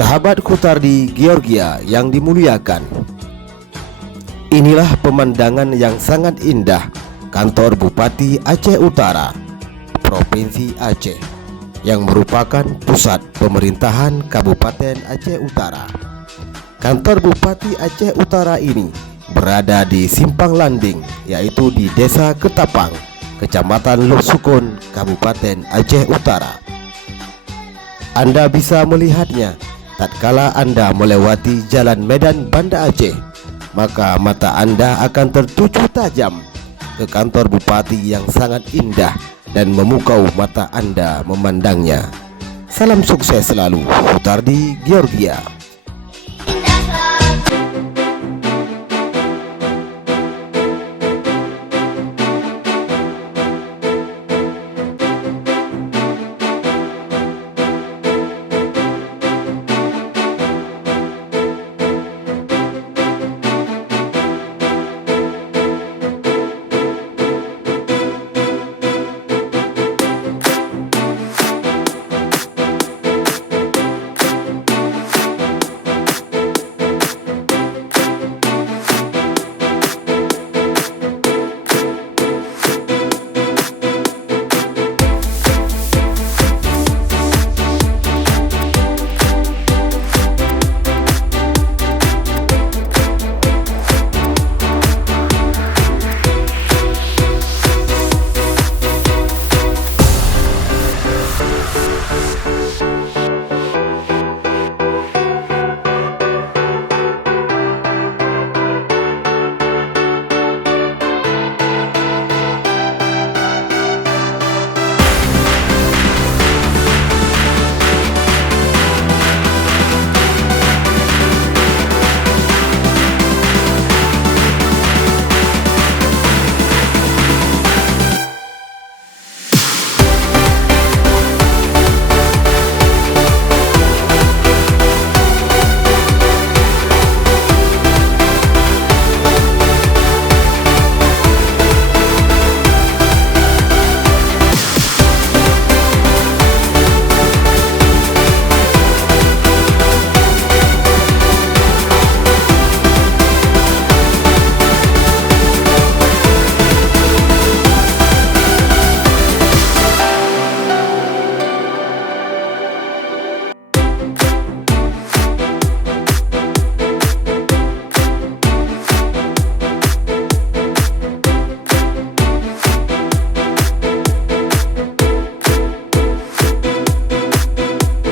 Sahabat Khutardi Georgia yang dimuliakan, inilah pemandangan yang sangat indah kantor Bupati Aceh Utara, Provinsi Aceh, yang merupakan pusat pemerintahan Kabupaten Aceh Utara. Kantor Bupati Aceh Utara ini berada di Simpang Landing, yaitu di Desa Ketapang, Kecamatan Lok Sukun, Kabupaten Aceh Utara. Anda bisa melihatnya tatkala Anda melewati Jalan Medan Banda Aceh, maka mata Anda akan tertuju tajam ke kantor Bupati yang sangat indah dan memukau mata Anda memandangnya. Salam sukses selalu, Khutardi Georgia.